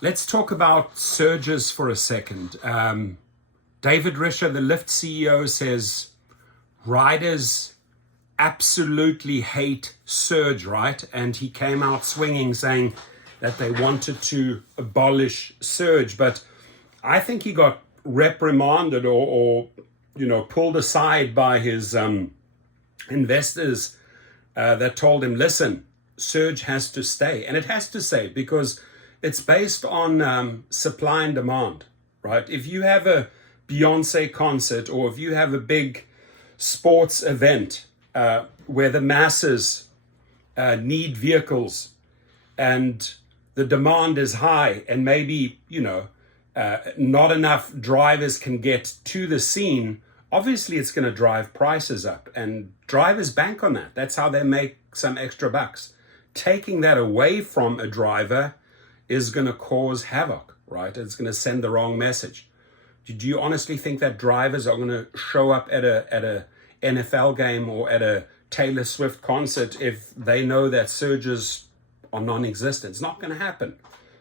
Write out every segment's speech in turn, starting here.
Let's talk about surges for a second. David Risher, the LYFT CEO, says riders absolutely hate surge, right? And he came out swinging saying that they wanted to abolish surge. But I think he got reprimanded or pulled aside by his investors that told him, listen, surge has to stay. And it has to stay because it's based on supply and demand, right? If you have a Beyonce concert or if you have a big sports event where the masses need vehicles and the demand is high and maybe, not enough drivers can get to the scene, obviously it's going to drive prices up, and drivers bank on that. That's how they make some extra bucks. Taking that away from a driver is going to cause havoc, right? It's going to send the wrong message. Do you honestly think that drivers are going to show up at a NFL game or at a Taylor Swift concert if they know that surges are non-existent? It's not going to happen.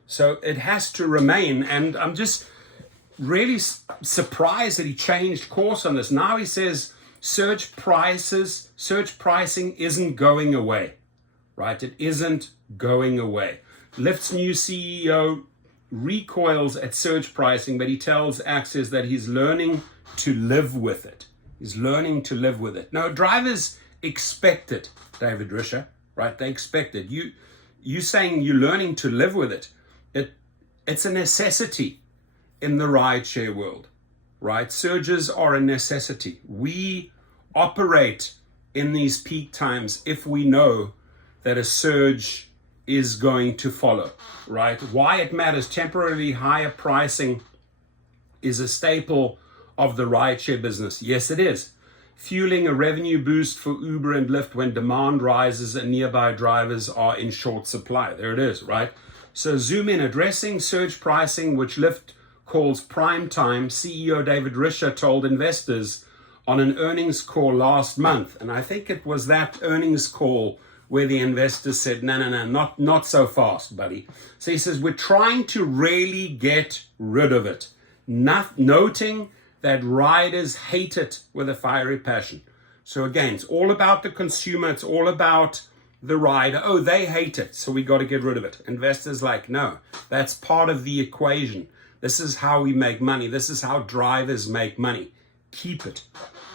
So it has to remain. And I'm just really surprised that he changed course on this. Now he says surge pricing isn't going away, right? It isn't going away. LYFT's new CEO recoils at surge pricing, but he tells Access that he's learning to live with it. He's learning to live with it. Now, drivers expect it, David Risher, right? They expect it. You saying you're learning to live with it. It's a necessity in the rideshare world, right? Surges are a necessity. We operate in these peak times if we know that a surge is going to follow, right? Why it matters, temporarily higher pricing is a staple of the rideshare business. Yes, it is. Fueling a revenue boost for Uber and Lyft when demand rises and nearby drivers are in short supply. There it is, right? So zoom in, addressing surge pricing, which Lyft calls prime time, CEO David Risher told investors on an earnings call last month. And I think it was that earnings call where the investors said, no, not so fast, buddy. So he says, we're trying to really get rid of it. Noting that riders hate it with a fiery passion. So again, it's all about the consumer. It's all about the rider. Oh, they hate it, so we got to get rid of it. Investors like, no, that's part of the equation. This is how we make money. This is how drivers make money. Keep it,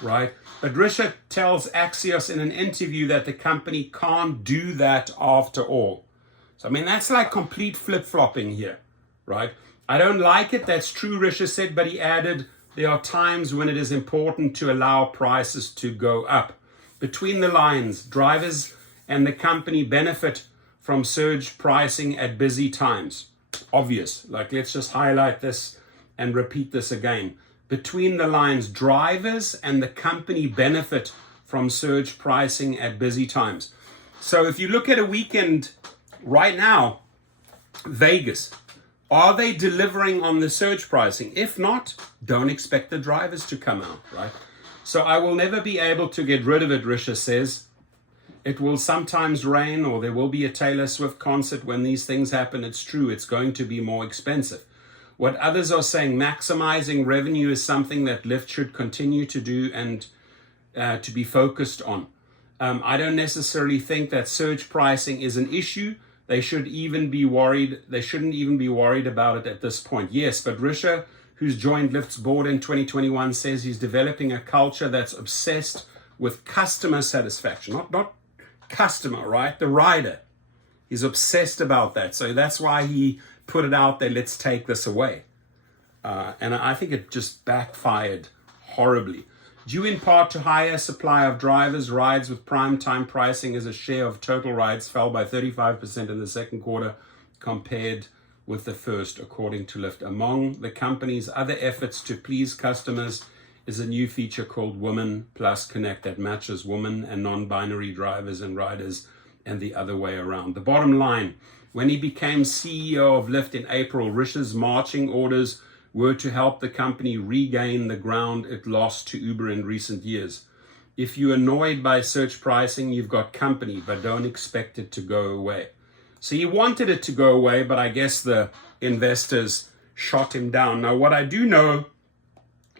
right? But Risher tells Axios in an interview that the company can't do that after all. So, I mean, that's like complete flip-flopping here, right? I don't like it. That's true, Risher said, but he added, there are times when it is important to allow prices to go up. Between the lines, drivers and the company benefit from surge pricing at busy times. Obvious. Like, let's just highlight this and repeat this again. Between the lines, drivers and the company benefit from surge pricing at busy times. So if you look at a weekend right now, Vegas, are they delivering on the surge pricing? If not, don't expect the drivers to come out, right? So I will never be able to get rid of it, Risher says. It will sometimes rain or there will be a Taylor Swift concert. When these things happen, it's true, it's going to be more expensive. What others are saying, maximizing revenue is something that Lyft should continue to do and to be focused on. I don't necessarily think that surge pricing is an issue. They shouldn't even be worried about it at this point. Yes, but Risher, who's joined Lyft's board in 2021, says he's developing a culture that's obsessed with customer satisfaction, not customer, right? The rider. He's obsessed about that. So that's why he put it out there, let's take this away. And I think it just backfired horribly. Due in part to higher supply of drivers, rides with prime time pricing as a share of total rides fell by 35% in the second quarter compared with the first, according to Lyft. Among the company's other efforts to please customers is a new feature called Women Plus Connect that matches women and non-binary drivers and riders and the other way around. The bottom line, when he became CEO of Lyft in April, Risher's marching orders were to help the company regain the ground it lost to Uber in recent years. If you're annoyed by surge pricing, you've got company, but don't expect it to go away. So he wanted it to go away, but I guess the investors shot him down. Now, what I do know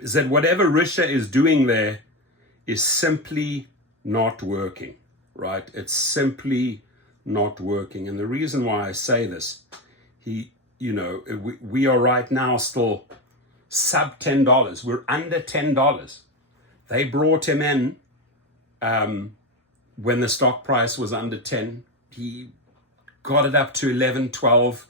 is that whatever Risha is doing there is simply not working, right? It's simply not working. And the reason why I say this, we are right now still sub $10. We're under $10. They brought him in when the stock price was under 10. He got it up to 11, 12,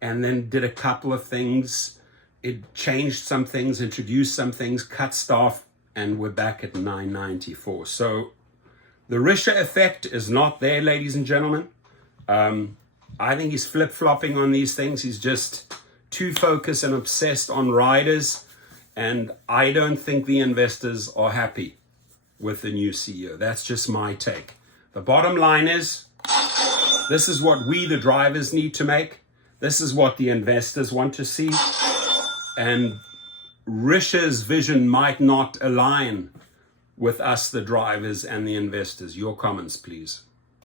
and then did a couple of things. It changed some things, introduced some things, cut staff, and we're back at 994. So the Risha effect is not there, ladies and gentlemen. I think he's flip-flopping on these things. He's just too focused and obsessed on riders, and I don't think the investors are happy with the new CEO. That's just my take. The bottom line is, this is what we, the drivers, need to make. This is what the investors want to see. And Risha's vision might not align with us, the drivers and the investors. Your comments, please.